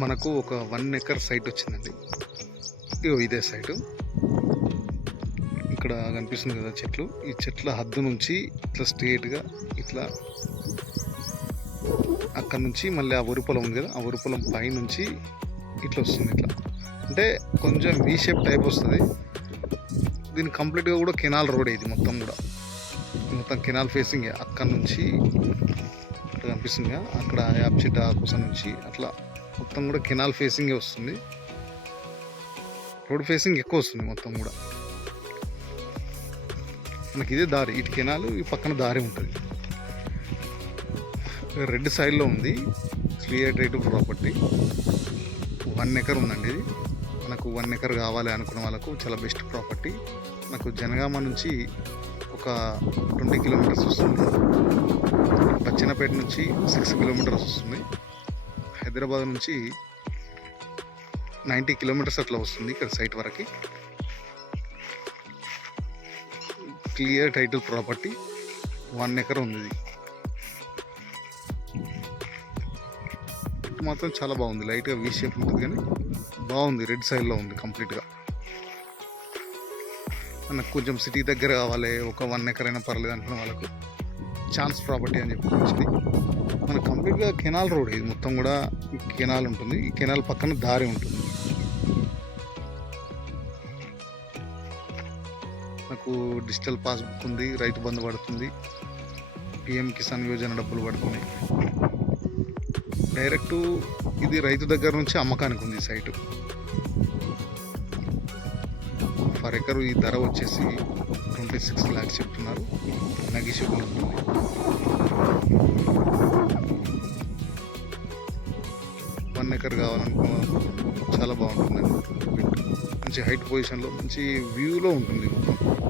మనకు ఒక one acre site వచ్చిందండి. ఇగో ఇదే సైటు ఇక్కడ కనిపిస్తుంది కదా చెట్లు. ఈ చెట్ల హద్దు నుంచి ఇట్లా స్ట్రేట్గా ఇట్లా అక్కడ నుంచి మళ్ళీ ఆ వరి పొలం ఉంది కదా ఆ వరి పొలం పై నుంచి ఇట్లా వస్తుంది ఇట్లా. అంటే కొంచెం వీ షేప్ టైప్ వస్తుంది. దీని కంప్లీట్గా కూడా కెనాల్ రోడ్ ఇది మొత్తం కూడా. మొత్తం కెనాల్ ఫేసింగ్ అక్కడ నుంచి అక్కడ కనిపిస్తుంది కదా, అక్కడ యాప్ చెట్టు ఆకుస నుంచి అట్లా. మొత్తం కూడా కెనాల్ ఫేసింగే వస్తుంది. రోడ్ ఫేసింగ్ ఎక్కువ వస్తుంది మొత్తం కూడా. మనకి ఇదే దారి ఇటు కెనాలు ఈ పక్కన దారి ఉంటుంది. రెడ్ సైడ్లో ఉంది clear right property. One acre ఉందండి ఇది. మనకు వన్ ఎకర్ కావాలి అనుకున్న వాళ్ళకు చాలా బెస్ట్ ప్రాపర్టీ. నాకు జనగామ నుంచి ఒక ట్వంటీ కిలోమీటర్స్ వస్తుంది. పచ్చినపేట నుంచి సిక్స్ కిలోమీటర్స్ వస్తుంది. హైదరాబాద్ నుంచి నైంటీ కిలోమీటర్స్ అట్లా వస్తుంది ఇక్కడ సైట్ వరకు. Clear title property one acre ఉంది. ఇది ఇటు మాత్రం చాలా బాగుంది. లైట్గా వీ షేప్ ఉంటుంది కానీ బాగుంది. రెడ్ సైడ్లో ఉంది కంప్లీట్గా మనకు కొంచెం సిటీ దగ్గర కావాలి. ఒక వన్ ఎకర్ అయినా పర్లేదు అనుకున్న వాళ్ళకు. ఛాన్స్ ప్రాపర్టీ అని చెప్పి వచ్చింది మనకు కంప్లీట్గా కెనాల్ రోడ్ ఇది మొత్తం కూడా కెనాల్ ఉంటుంది. ఈ కెనాల్ పక్కన దారి ఉంటుంది. నాకు డిజిటల్ పాస్బుక్ ఉంది రైతు బంధు పడుతుంది. పిఎం కిసాన్ యోజన డబ్బులు పడుతున్నాయి. డైరెక్టు ఇది రైతు దగ్గర నుంచి అమ్మకానికి ఉంది సైటు. ఫర్ ఎకర్ ఈ ధర వచ్చేసి ట్వంటీ సిక్స్ ల్యాక్స్ చెప్తున్నారు. నెగిషియబుల్ ఉంటుంది వన్ ఎకర్ కావాలనుకో చాలా బాగుంటుందండి. మంచి హైట్ పొజిషన్లో మంచి వ్యూలో ఉంటుంది మొత్తం.